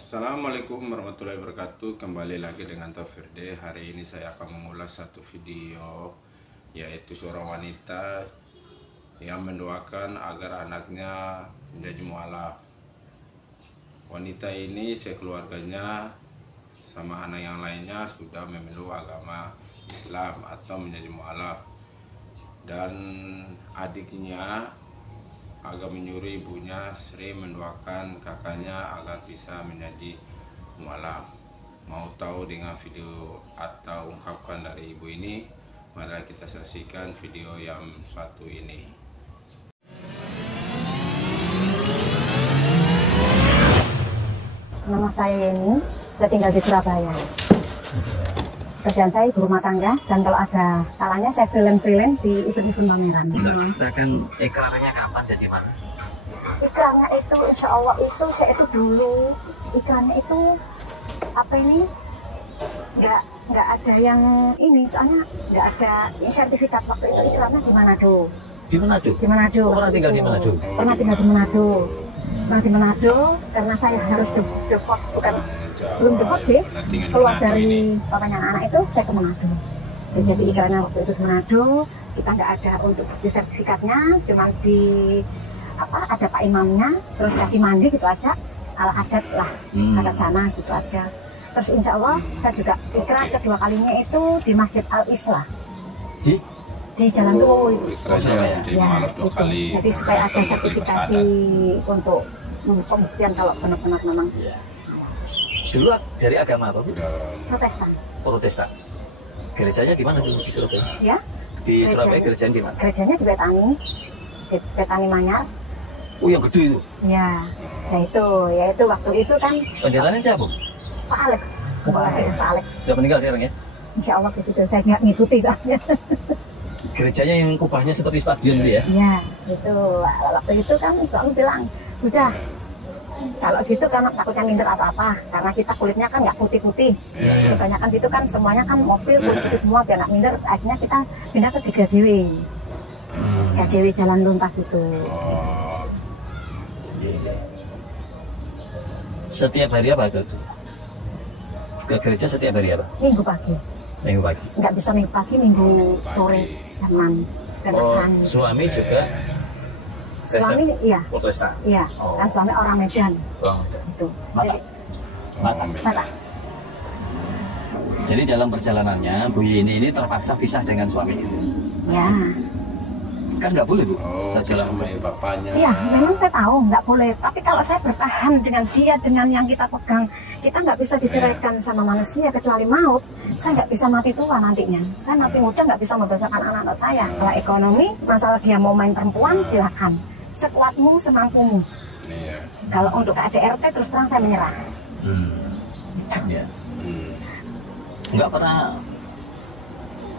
Assalamualaikum warahmatullahi wabarakatuh. Kembali lagi dengan Taufirde. Hari ini saya akan mengulas satu video, yaitu seorang wanita yang mendoakan agar anaknya menjadi mualaf. Wanita ini sekeluarganya sama anak yang lainnya sudah memeluk agama Islam atau menjadi mualaf, dan adiknya agak menyuruh ibunya sering mendoakan kakaknya agar bisa menjadi mualaf. Mau tahu dengan video atau ungkapan dari ibu ini? Mari kita saksikan video yang satu ini. Nama saya Yeni, saya tinggal di Surabaya. Kerjaan saya ibu rumah tangga, dan kalau ada kalanya saya freelance di event-event pameran. Kita kan iklannya kapan dan di mana? Iklannya itu insya Allah itu saya itu dulu iklannya itu apa ini nggak ada yang ini, soalnya nggak ada sertifikat. Waktu itu iklannya di Manado. Di Manado? Di Manado. Pernah tinggal di Manado? Pernah tinggal di Manado. Pernah di Manado karena saya harus default, bukan belum default sih, keluar dari papanya anak itu saya ke Manado. Jadi iklannya waktu itu di Manado, kita nggak ada untuk bukti sertifikatnya, cuma di ada pak imamnya, terus kasih mandi gitu aja, ala adat lah, adat sana gitu aja. Terus insya Allah saya juga ikrar kedua kalinya itu di Masjid Al Islah di Jalan Tua itu. Menjadi mualaf dua kali. Jadi supaya ada sertifikasi untuk pembuktian kalau benar-benar memang. Dulu dari agama apa? Protestan. Protestan. Gerejanya di mana dulu di Surabaya? Ya. Di Surabaya gerejanya di mana? Gerejanya di Betani Manyar. Oh, yang gede itu? Ya, ya itu waktu itu kan. Pendetanya siapa? Pak Alex. Pak Alex. Sudah meninggal sekarang ya? Insya Allah begitu, saya nggak ngikuti soalnya. Gerejanya yang kubahnya seperti stadion gitu ya? Ya, itu. Waktu itu kan suami bilang, sudah. Kalau situ kan takutnya minder apa-apa, karena kita kulitnya kan nggak putih-putih. Kebanyakan situ kan semuanya kan mobil putih semua, biar nggak minder. Akhirnya kita pindah ke GJW. GJW Jalan Luntas itu. Setiap hari apa itu? Ke gereja setiap hari apa? Minggu pagi. Minggu pagi? Nggak bisa minggu pagi, minggu sore jam 6. Suami juga? Suami iya. Protestan? Iya, kan suami orang Medan. Itu. Mata. Jadi dalam perjalanannya Bu Yeni ini terpaksa pisah dengan suami itu. Ya. Kan nggak boleh Bu. Sama bapaknya. Iya, memang saya tahu nggak boleh. Tapi kalau saya bertahan dengan dia, dengan yang kita pegang, kita nggak bisa diceraikan sama manusia kecuali maut. Saya nggak bisa mati tua nantinya. Saya mati muda nggak bisa membesarkan anak-anak saya. Kalau ekonomi, masalah dia mau main perempuan, silakan. Sekuatmu, semampumu. Iya. Kalau untuk KDRT terus terang saya menyerah. Ya. Nggak pernah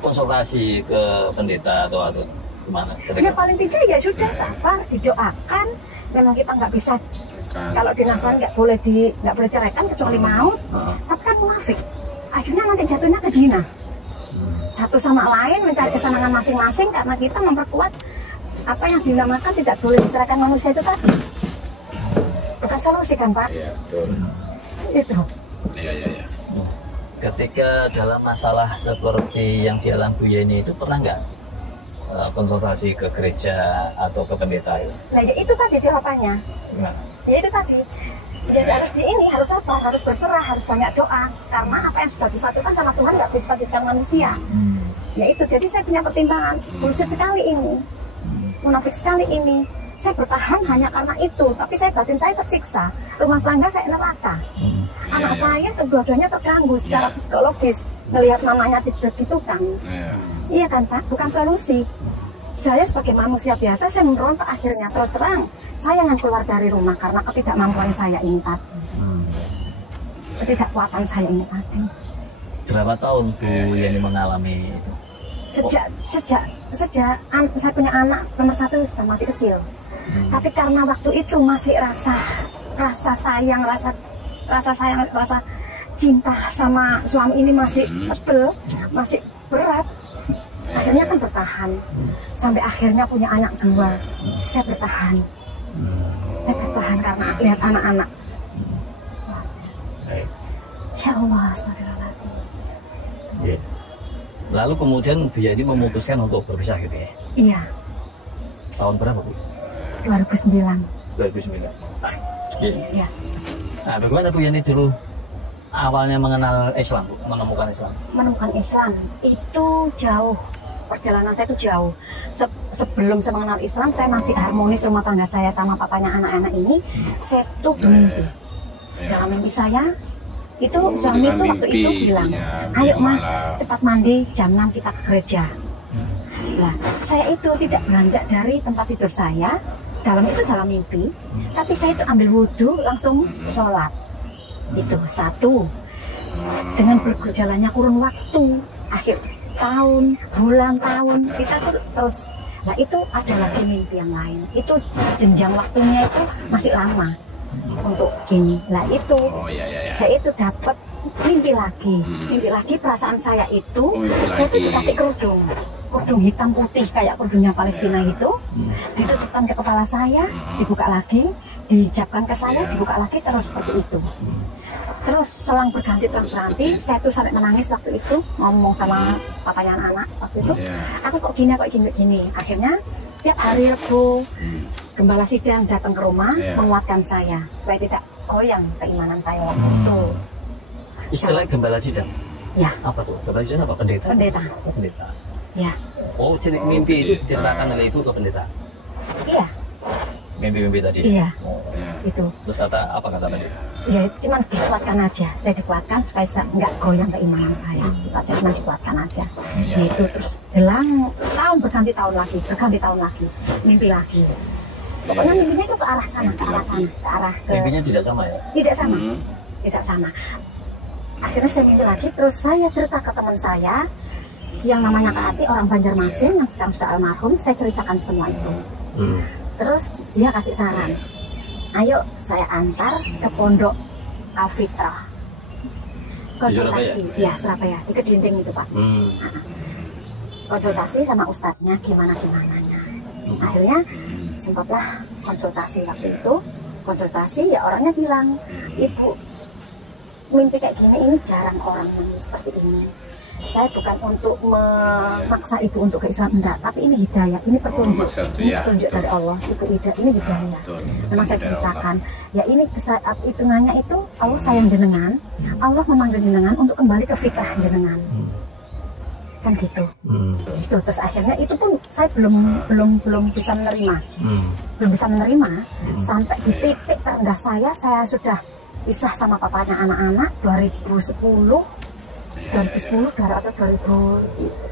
konsultasi ke pendeta atau kemana? Ya paling tidak ya sudah sabar, didoakan. Memang kita nggak bisa. Kalau di Nasrani nggak boleh ceraikan kecuali maut. Tapi kan munafik. Akhirnya nanti jatuhnya ke zina. Satu sama lain mencari kesenangan masing-masing karena kita memperkuat apa yang dinamakan tidak boleh diceraikan manusia itu tadi. Bukan solusi kan Pak? Iya, betul. Itu. Iya. Ketika dalam masalah seperti yang dialami Bu Yeni itu pernah nggak konsultasi ke gereja atau ke pendeta itu? Nah ya itu tadi jawabannya. Gimana? Ya itu tadi. Jadi harus apa? Harus berserah, harus banyak doa. Karena apa yang sudah disatukan sama Tuhan nggak bisa disatukan manusia. Ya itu. Jadi saya punya pertimbangan. Bullshit sekali ini. Munafik sekali ini. Saya bertahan hanya karena itu, tapi batin saya tersiksa. Rumah tangga saya neraka. Anak saya kedua-duanya terganggu secara psikologis. Melihat mamanya digitukan. Iya kan Pak, bukan solusi. Saya sebagai manusia biasa, saya memberontak akhirnya. Terus terang, saya yang keluar dari rumah karena ketidakmampuan saya ini tadi. Ketidakkuatan saya ini tadi. Berapa tahun Bu Yeni mengalami itu? Sejak saya punya anak nomor 1 sudah masih kecil. Tapi karena waktu itu masih rasa sayang, rasa cinta sama suami ini masih tebel, masih berat. Akhirnya kan bertahan sampai akhirnya punya anak 2. Saya bertahan karena lihat anak-anak. Ya Allah, astagfirullahaladzim. Iya. Lalu kemudian Bu Yani memutuskan untuk berpisah gitu ya? Iya, Tahun berapa Bu? 2009. 2009. Iya. Iya. Nah, bagaimana Bu Yani dulu awalnya mengenal Islam, Bu? Menemukan Islam? Menemukan Islam itu jauh, perjalanan saya itu jauh. Sebelum saya mengenal Islam, saya masih harmonis rumah tangga saya sama papanya anak-anak ini. Saya tuh bermimpi. Dalam mimpi saya, itu suami itu waktu itu bilang, ayo mas, cepat mandi, jam 6 kita ke gereja. Nah, saya itu tidak beranjak dari tempat tidur saya, dalam mimpi, tapi saya itu ambil wudhu, langsung sholat. Itu satu. Dengan berjalannya kurun waktu, akhir tahun, bulan, tahun, kita tuh terus. Nah itu ada lagi mimpi yang lain. Itu jenjang waktunya itu masih lama untuk ini. Nah itu, saya itu dapat mimpi lagi perasaan saya itu, saya itu dikasih kerudung hitam putih kayak kerudungnya Palestina itu, ditutupkan ke kepala saya, dibuka lagi, dihijabkan ke saya, dibuka lagi, terus seperti itu. Terus selang berganti, saya tuh sampai menangis waktu itu, ngomong sama papanya anak-anak waktu itu, aku kok gini. Akhirnya tiap hari Rebu, gembala sidang datang ke rumah menguatkan saya supaya tidak goyang keimanan saya waktu itu. Istilah gembala sidang? Ya. Apa tuh? Gembala sidang apa? Pendeta? Pendeta. Ya. Oh, jadi mimpi itu diceritakan oleh ibu ke pendeta? Iya. Mimpi-mimpi tadi? Iya. Oh. Itu. Terus apa kata tadi? Ya itu cuma dikuatkan aja. Saya dikuatkan supaya nggak goyang keimanan saya. Kita cuma dikuatkan aja. Itu terus jelang tahun berganti tahun lagi, mimpi lagi. Pokoknya mimpinya itu ke arah sana. Mimpinya tidak sama ya? Tidak sama. Akhirnya saya mimpi lagi, terus saya cerita ke teman saya yang namanya Kak Ati, orang Banjarmasin yang sekarang sudah almarhum. Saya ceritakan semua itu. Terus dia kasih saran, ayo saya antar ke pondok Al-Fitrah, konsultasi. Ya Surabaya, di Kedinding itu Pak. Konsultasi sama ustadznya gimana-gimananya. Akhirnya sempatlah konsultasi waktu itu. Konsultasi ya orangnya bilang, ibu mimpi kayak gini ini jarang orang mimpi seperti ini. Saya bukan untuk memaksa ibu untuk ke Islam, enggak, tapi ini hidayah, ini petunjuk, petunjuk dari Allah, ini hidayah. Memang saya ceritakan, ya ini hitungannya itu Allah sayang jenengan, Allah memanggil jenengan untuk kembali ke fitrah jenengan, kan gitu. Itu terus akhirnya itu pun saya belum bisa menerima, sampai di titik terendah saya sudah pisah sama papanya anak-anak 2010 atau 2000,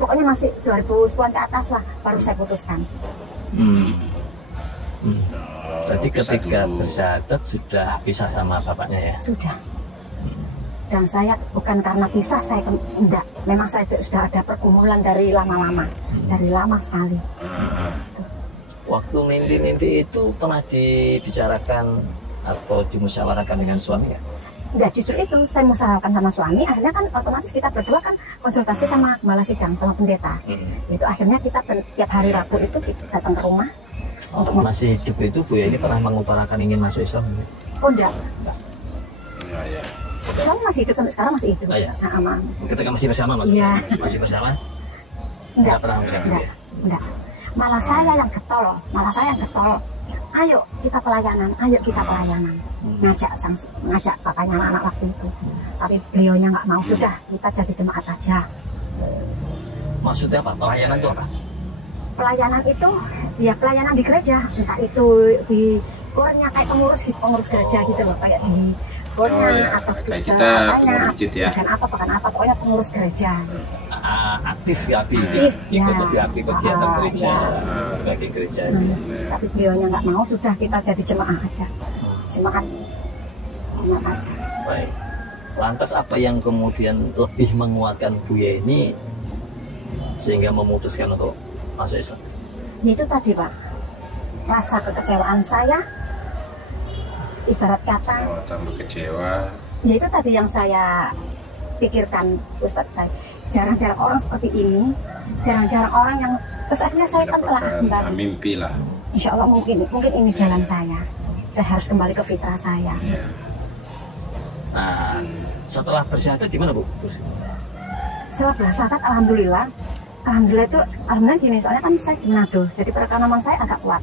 pokoknya masih 2010 ke atas lah baru saya putuskan. Jadi ketika bersyahadat sudah pisah sama bapaknya ya? Sudah. Dan saya bukan karena pisah, saya enggak. Memang saya sudah ada pergumulan dari lama-lama, dari lama sekali. Waktu mimpi-mimpi itu pernah dibicarakan atau dimusyawarahkan dengan suami ya? Enggak, justru itu saya musyawarahkan sama suami. Akhirnya kan otomatis kita berdua kan konsultasi sama gembala sidang, sama pendeta. Itu akhirnya kita tiap hari Rabu itu kita datang ke rumah. Masih hidup itu Bu Yani pernah mengutarakan ingin masuk Islam? Oh enggak. Suami masih hidup sampai sekarang, masih hidup. Ya. Nah, aman. Ketika masih bersama Iya. Masih bersama? Enggak pernah enggak. Malah saya yang getol. Ayo kita pelayanan. Ngajak papanya anak waktu itu. Tapi beliaunya nggak mau, sudah kita jadi jemaat aja. Maksudnya apa? Pelayanan itu apa? Pelayanan itu ya pelayanan di gereja, entah itu di gornya kayak pengurus gereja gitu loh, kayak di gornya atau kayak kita pengurus masjid ya. Bukan apa, pokoknya pengurus gereja. Aktif ya, ikut lebih aktif kegiatan gereja, bagi gereja. Tapi beliaunya nggak mau, sudah kita jadi jemaat aja. Jemaat aja. Baik. Lantas apa yang kemudian lebih menguatkan Bu Yani sehingga memutuskan untuk masuk Islam? Itu tadi Pak, rasa kekecewaan saya, ibarat kata tambah kecewa. Ya itu tadi yang saya pikirkan Ustadz tadi, jarang-jarang orang seperti ini, jarang-jarang orang yang, terus akhirnya saya kan telah kembali mimpi lah. Insya Allah mungkin ini jalan saya harus kembali ke fitrah saya. Nah, Setelah bersyahadat gimana Bu? Setelah bersyahadat, alhamdulillah itu alhamdulillah gini, soalnya kan saya di Manado, jadi perekonomian saya agak kuat.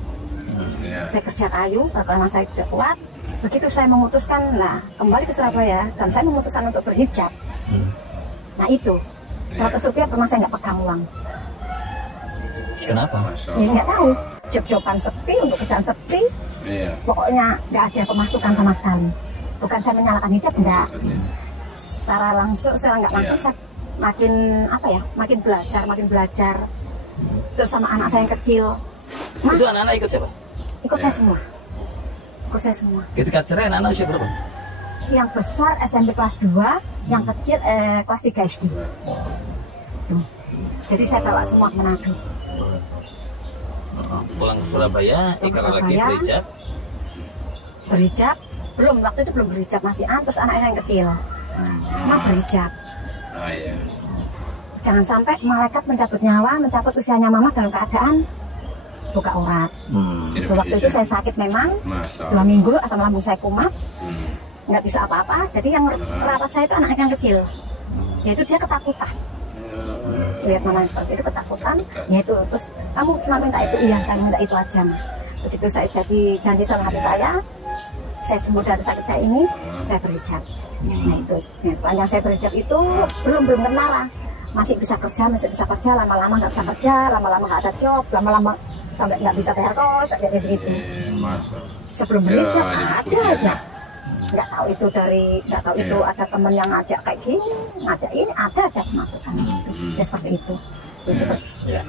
Saya kerja kayu, perekonomian saya juga kuat. Begitu saya memutuskan, nah kembali ke Surabaya dan saya memutuskan untuk berhijab. Nah itu 100 rupiah pernah saya nggak pegang uang. Kenapa? Ya nggak tahu, job-joban sepi, untuk kerjaan sepi, pokoknya nggak ada pemasukan sama sekali. Bukan saya menyalahkan hijab, enggak. Secara langsung, secara nggak langsung saya makin apa ya, makin belajar. Terus sama anak saya yang kecil. Itu anak-anak ikut siapa? Ikut saya semua. Ikut saya semua. Ketika cerai anak-anak usia berapa? Yang besar SMP kelas 2, yang kecil kelas 3 SD. Tuh. Jadi saya bawa semua ke Manado. Pulang ke Surabaya, ikut lagi berhijab. Belum, waktu itu belum berhijab, masih terus anaknya yang kecil. Nah berhijab. Jangan sampai malaikat mencabut nyawa, mencabut usianya mama dalam keadaan buka aurat. Waktu itu saya sakit memang, 2 minggu asam lambung saya kumat, nggak bisa apa-apa. Jadi yang merawat saya itu anak yang kecil, yaitu dia ketakutan. Lihat mama seperti itu ketakutan, yaitu terus kamu cuma minta itu, iya saya minta itu aja. Begitu saya janji sama hati saya sembuh dari sakit saya ini, saya berhijab. Nah itu, panjang saya berhijab itu belum kenal, masih bisa kerja, lama-lama nggak bisa kerja, lama-lama nggak ada job, lama-lama sampai nggak bisa bayar kos, kayak gitu. Sebelum berhijab ada aja, nggak tahu itu ada teman yang ngajak kayak gini, ngajak ini, ada aja pemasukan. Ya seperti itu. Ya.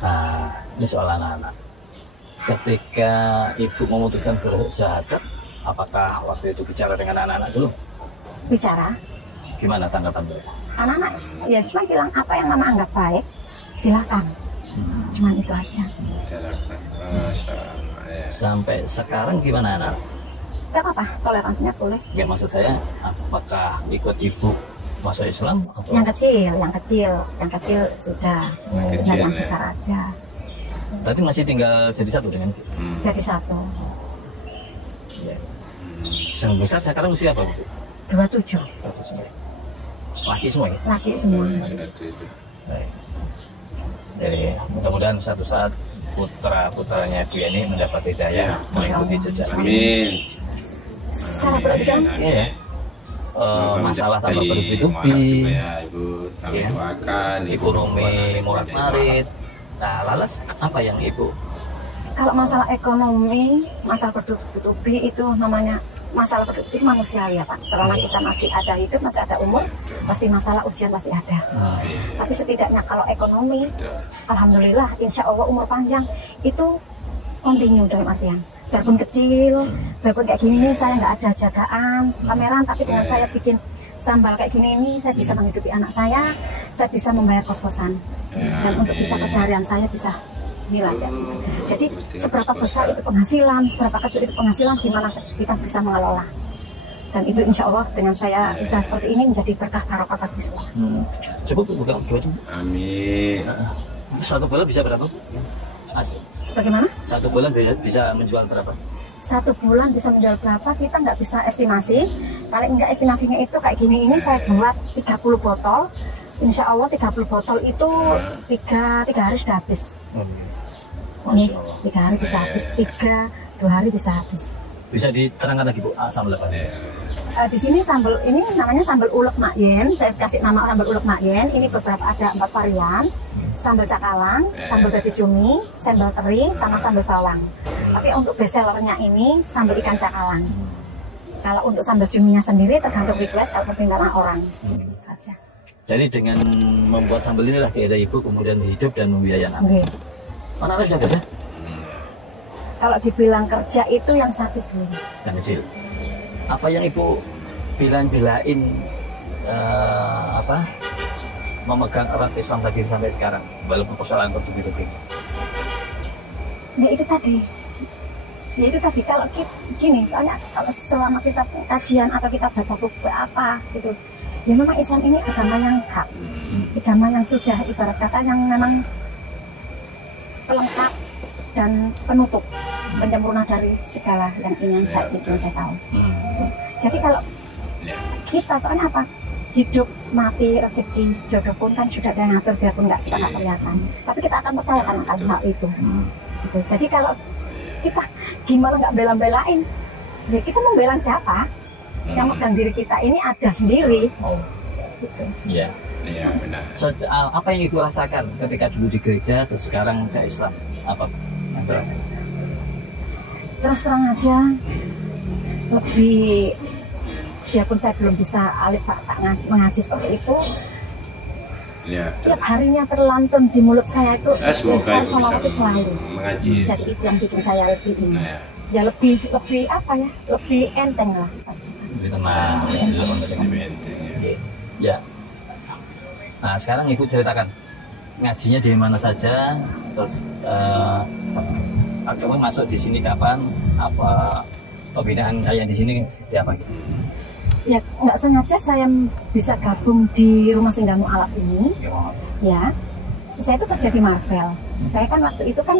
Nah, ini soal anak-anak. Ketika ibu memutuskan bersyahadat, apakah waktu itu bicara dengan anak-anak dulu? Bicara. Gimana tanggapan mereka? Anak-anak ya cuma bilang apa yang mama anggap baik, silakan. Cuman itu aja. Sampai sekarang gimana anak? Gak apa-apa, toleransinya boleh. Ya maksud saya, apakah ikut ibu masuk Islam? Atau? Yang kecil sudah. Yang besar aja. Berarti masih tinggal jadi satu dengan ibu? Jadi satu. Ya. Yang besar sekarang usia apa Bu? 27. Laki semua ya? Laki semua. Baik. Jadi mudah-mudahan suatu saat putra-putranya Bu Yani mendapat hidayah mengikuti jejak. Amin. Salah berjalan. Iya. Masalah tanpa bertubi-tubi, kami doakan ekonomi murat-marit. Nah, lalas apa yang ibu? Kalau masalah ekonomi, masalah bertubi-tubi itu namanya masalah bertubi manusiawi ya Pak. Selama kita masih ada hidup, masih ada umur, pasti masalah ujian pasti ada. Tapi setidaknya kalau ekonomi, alhamdulillah, insya Allah umur panjang itu continue dalam artian. Biarpun kecil, biarpun kayak gini, saya nggak ada jagaan pameran, tapi dengan saya bikin sambal kayak gini ini, saya bisa menghidupi anak saya bisa membayar kos-kosan, dan untuk bisa keseharian saya bisa nilai ya. Jadi seberapa besar itu penghasilan, seberapa kecil itu penghasilan, gimana kita bisa mengelola. Dan itu insya Allah dengan saya usaha seperti ini menjadi berkah barokah bagi semua. Coba buka itu. Amin. Satu bulan bisa berapa? Asik. Bagaimana? Satu bulan bisa menjual berapa? Satu bulan bisa menjual berapa, kita nggak bisa estimasi. Paling enggak estimasinya itu kayak gini, ini saya buat 30 botol. Insya Allah 30 botol itu 3 hari sudah habis. Ini 3 hari bisa habis, 2 hari bisa habis. Bisa diterangkan lagi Bu, sambal apa? Di sini sambal ini namanya sambal ulek makyen. Saya kasih nama sambal ulek makyen. Ini beberapa ada 4 varian. Sambal cakalang, sambal dadi cumi, sambal teri, sama sambal bawang. Tapi untuk bestsellernya ini sambal ikan cakalang. Kalau untuk sambal cuminya sendiri tergantung request atau permintaan orang. Saja. Jadi dengan membuat sambal inilah tiada ibu kemudian hidup dan membiayai anak. Okay. Anak sudah kerja? Kalau dibilang kerja itu yang 1 bulan. Yang kecil. Apa yang ibu bilang-bilain memegang erat Islam tadi sampai sekarang, walaupun persoalan bertubi-tubi? Ya itu tadi kalau gini, soalnya kalau selama kita kajian atau kita baca buku apa gitu, ya memang Islam ini agama yang hak, agama yang sudah ibarat kata yang memang pelengkap dan penutup, penyempurna dari segala yang ingin saya tahu. Jadi kalau Ya. Kita soalnya apa? Hidup, mati, rezeki, jodoh pun kan sudah ada yang ngatur, biarpun kita nggak kelihatan. Tapi kita akan percayakan akan hal itu. Gitu. Jadi kalau kita gimana nggak bela-belain, ya kita membela siapa? Yang megang diri kita ini ada sendiri. Gitu. Iya. Iya, benar. Apa yang ibu rasakan ketika dulu di gereja terus sekarang ke Islam? Apa yang dirasakan? Terus terang aja, lebih, biarpun saya belum bisa alif tak mengaji seperti itu, Ya, tiap harinya terlantun di mulut saya itu semoga ibu sama bisa itu selalu. mengaji. Jadi itu yang bikin saya lebih ini. Nah, Ya lebih apa ya? Lebih enteng lah. Lebih tenang, lebih enteng, ya. Ya. Nah sekarang ibu ceritakan ngajinya di mana saja, terus kamu masuk di sini kapan, apa pembinaan kalian di sini seperti apa? Ya nggak sengaja saya bisa gabung di Rumah Singgah Mu'alaf ini. Ya, saya itu kerja di Marvel. Saya kan waktu itu kan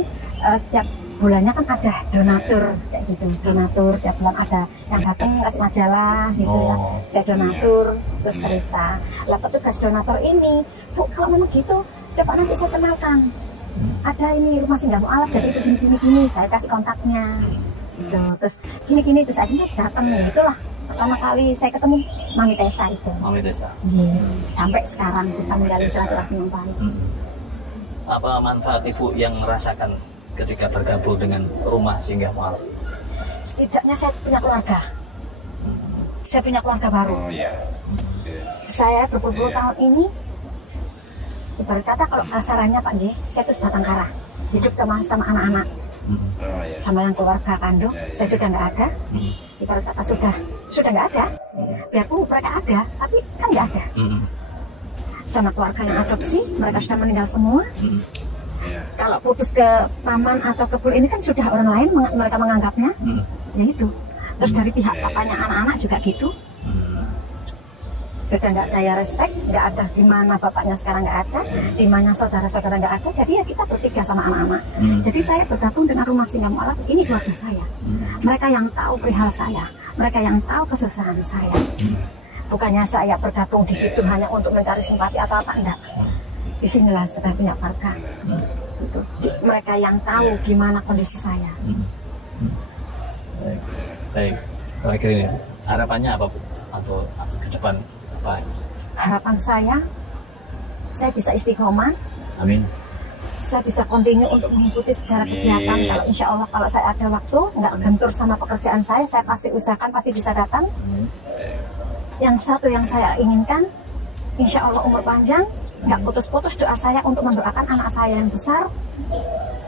tiap bulannya kan ada donatur kayak gitu, donatur tiap bulan ada yang datang kasih majalah gitu ya. Saya donatur terus cerita. Lah petugas donatur ini, Bu kalau memang gitu, coba nanti saya kenalkan. Ada ini Rumah Singgah Mu'alaf jadi itu gini, saya kasih kontaknya. Gitu. Terus gini terus akhirnya datang itulah. Pertama kali saya ketemu Mami Tessa itu. Mami Tessa. Sampai sekarang bisa menjalin silaturahmi yang baik. Apa manfaat ibu yang merasakan ketika bergabung dengan Rumah Singgah Mu'alaf? Setidaknya saya punya keluarga. Saya punya keluarga baru. Oh iya. Saya berpuluh-puluh tahun ini, ibarat kata kalau kasarannya Pak G, saya terus batang kara. Hidup sama anak-anak. Oh iya. Sama yang keluarga kandung, saya sudah nggak ada. Ibarat kata sudah nggak ada. Biarpun mereka ada, tapi kan nggak ada. Sama keluarga yang adopsi, mereka sudah meninggal semua. Iya. Kalau putus ke paman atau ke pul ini kan sudah orang lain mereka menganggapnya, ya itu. Terus dari pihak papanya anak-anak juga gitu. Sudah nggak daya respect, nggak ada di mana bapaknya sekarang nggak ada, di mana saudara-saudara nggak ada. Jadi ya kita bertiga sama anak-anak. Jadi saya bergabung dengan Rumah Singgah Mu'alaf ini keluarga saya. Mereka yang tahu perihal saya, mereka yang tahu kesusahan saya. Bukannya saya bergabung di situ hanya untuk mencari simpati atau apa, enggak. Disinilah saya punya keluarga. Gitu. Mereka yang tahu gimana kondisi saya. Baik. Terakhir ini harapannya apa Bu? Atau ke depan apa? Harapan saya bisa istiqomah. Amin. Saya bisa continue untuk mengikuti segala kegiatan. Kalau insya Allah kalau saya ada waktu, nggak bentur sama pekerjaan saya pasti usahakan, pasti bisa datang. Yang satu yang saya inginkan, insya Allah umur panjang, nggak putus-putus doa saya untuk mendoakan anak saya yang besar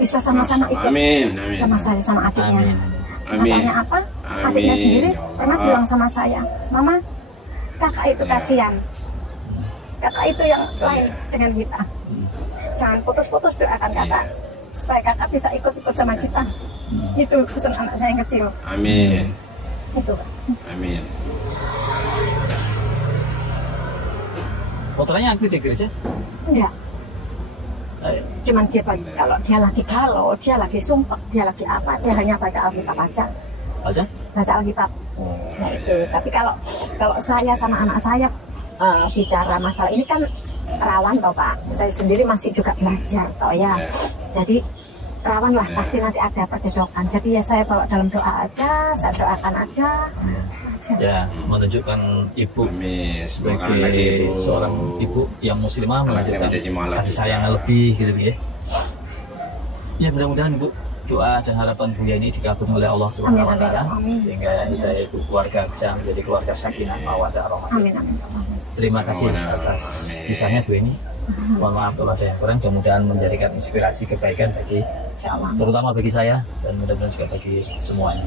bisa sama-sama ikut sama saya sama adiknya. Masalahnya apa? Adiknya sendiri pernah bilang sama saya, Mama, kakak itu kasihan, kakak itu yang lain dengan kita. Jangan putus-putus doakan kakak supaya kakak bisa ikut-ikut sama kita. Itu pesan anak saya yang kecil. Amin. Itu. Amin. Putranya aktif di gereja? Enggak. Cuman dia kalau dia lagi galau, dia lagi sumpah, dia lagi apa, dia hanya baca Alkitab aja. Baca Alkitab. Nah itu. Tapi kalau saya sama anak saya bicara masalah ini kan rawan toh Pak. Saya sendiri masih juga belajar toh ya. Jadi rawan lah, pasti nanti ada perjodohan. Jadi ya saya bawa dalam doa aja, saya doakan aja. Ya, menunjukkan ibu sebagai seorang ibu yang muslimah menunjukkan kasih sayang yang lebih gitu ya. Ya mudah-mudahan Bu, doa dan harapan Bu ini dikabulkan oleh Allah Subhanahu wa taala sehingga kita itu keluarga bisa menjadi keluarga sakinah mawaddah warahmah. Amin. Terima kasih atas kisahnya Bu ini. Mohon maaf kalau ada yang kurang, mudah-mudahan menjadikan inspirasi kebaikan bagi terutama bagi saya dan mudah-mudahan juga bagi semuanya.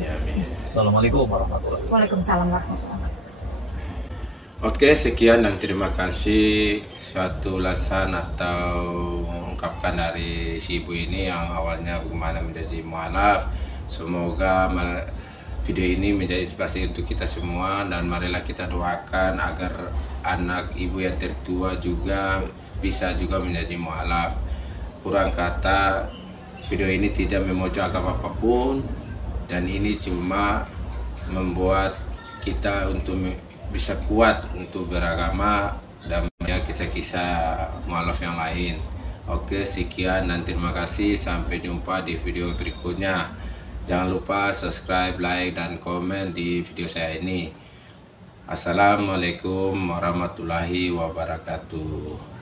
Ya, amin. Assalamualaikum warahmatullahi wabarakatuh. Waalaikumsalam warahmatullahi wabarakatuh. Oke, sekian dan terima kasih suatu ulasan atau ungkapkan dari si ibu ini yang awalnya bagaimana menjadi mu'alaf. Semoga video ini menjadi inspirasi untuk kita semua dan marilah kita doakan agar anak ibu yang tertua juga bisa juga menjadi mu'alaf. Kurang kata, video ini tidak memojok agama apapun dan ini cuma membuat kita untuk bisa kuat untuk beragama dan banyak kisah-kisah mualaf yang lain. Oke, sekian dan terima kasih. Sampai jumpa di video berikutnya. Jangan lupa subscribe, like, dan komen di video saya ini. Assalamualaikum warahmatullahi wabarakatuh.